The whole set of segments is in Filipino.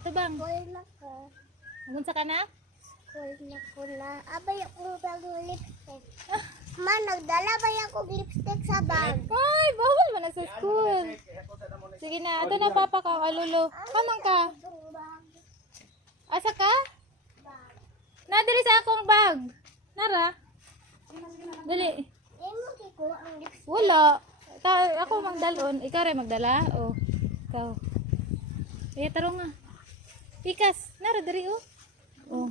Tubang. School na ko. Munsa ka na? School na ko na. Abay akong bag lipstick. Ma, nagdala ba akong lipstick sa bag? Ay, bawal man na sa school. Sige na, ito na papa ka, alolo. Kamang ka. Asa ka? Nadali sa akong bag. Nara? Dali. Mo kiko ang lipstick. Wala. Ako magdalon. Ikaw rin magdala? O, ikaw. Eh, taro nga. Pikas. Nara, dari o. O.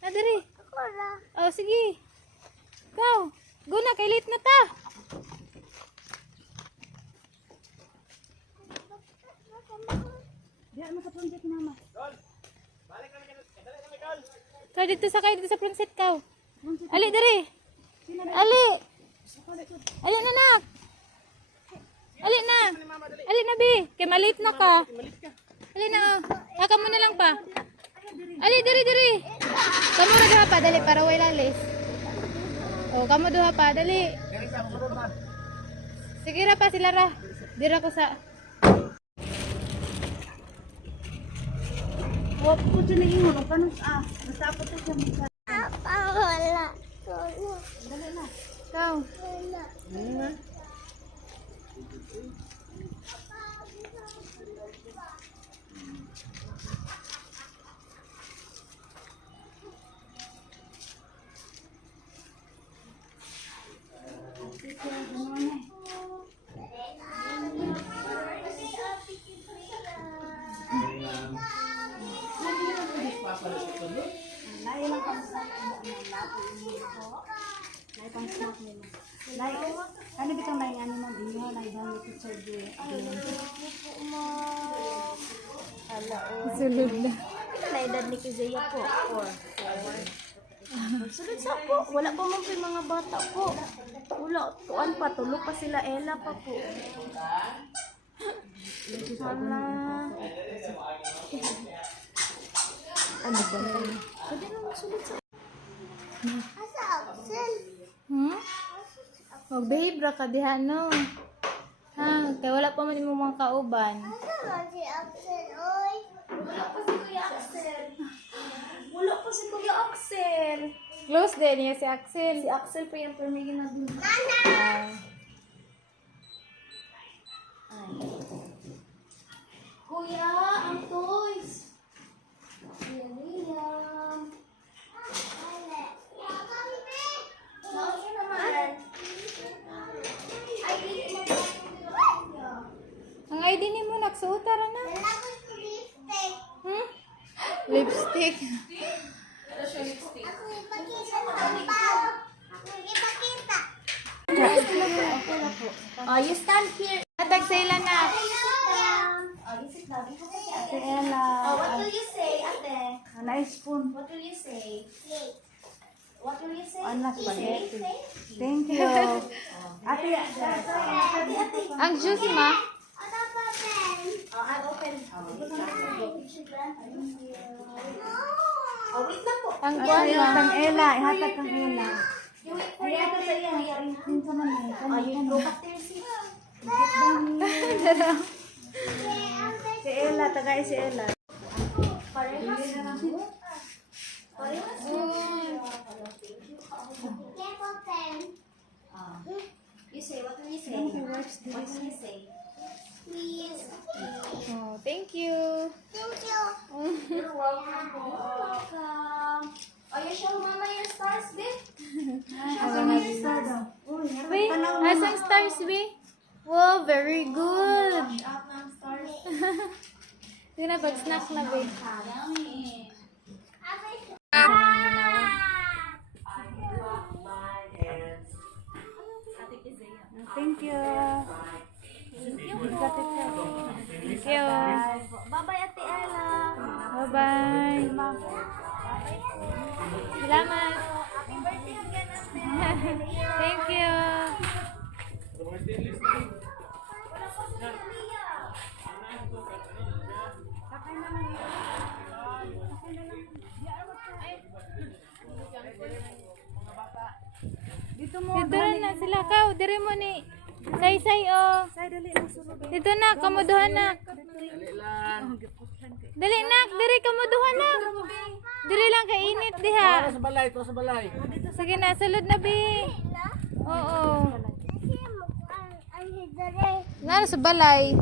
Nadari. Ako na. O, sige. Ikaw. Go na, kay late na ta. Kau dito sa pransit kau. Ali dari. Ali. Ali na nak. Ali na. Ali na bi. Kay malit na ka. Ali na oh. Aka mo na lang pa. Ali dari. Kamu ra duha pa dali para way lalis. Oh, kamu duha pa dali. Sige ra pa sila ra. Dira ko sa Wap ko dyan na ingon, ang kanus nasapot ko siya. Apa wala. Wala. Dali na. kau. Wala. Lain lang pang snack Lain pang snack nila. Lain, ano bitang lain ano ma'am inyo, lain daw ito sa di. Ala o. Sulod na. Lain ni Kizaya po. Sulod sa po. Wala pa man po yung mga bata po. Wala. Tuan pa. Tulog pa sila. Ella pa po. Hala. Ano ba? Pwede naman sulod sa... Asa Axel? Mag-behave ra ka diha no. Ha, kay wala pa man imong mga kauban. Asa man si Axel, oy? Wala pa si Kuya Axel. Wala pa si Kuya Axel. Close din niya si Axel. Si Axel pa yung permigin na dun. Ah, Kuya, ang toys. Liam. Nauso naman. Ay, hindi mo ba? ang ID ni mo nagsuot ra na. Wala ko sa lipstick. Lipstick. Ako ipakita mo ang bag. Ako ipakita. Oh, you stand here. Atag sa ila na. Oh, you sit down. Si Ella. Oh, what will you say, ate? Nice spoon. What will you say? What will you say? Anak spaghetti. Say. Thank you. Ate, ate. Ang juice ma. Ano pa, Ben? Oh, I'll open. Oh, wait lang po. Ang kuan ma. Kang Ella, ihatag kang Ella. You wait for your ate sa iyo. Oh, you go back to your seat. Si Ella, tagay si Ella. Parehas. Parehas. Lepo, Ben. You say, what will you say? What will you say? Please. Oh, thank you. Thank you. You're welcome. You're welcome. Oh, you show mama your stars, babe? Show mama your stars. Wait, asang stars we? Wow, very good. Out ng stars. Sige na, pag-snack na be. Yummy. Thank you. Thank you. Bye-bye, Ate Ella. Bye-bye. Salamat. Happy birthday again, Ate. Thank you. Dito mo. Dito na sila kao, dire mo ni say-say oh. Say, dali lang sulod. Dito na, kamuduhan na. Dali lang. Dali nak, diri ka mo duha na. Diri lang kay init diha. Sa balay, to sa balay. Sige na, sulod na bi. Oo. Kasi mo ang hidare. Nara sa balay.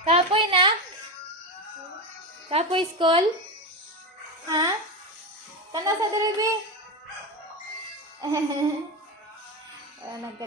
Kapoy na? Kapoy school? Ha? Tanda sa diribi? Nagka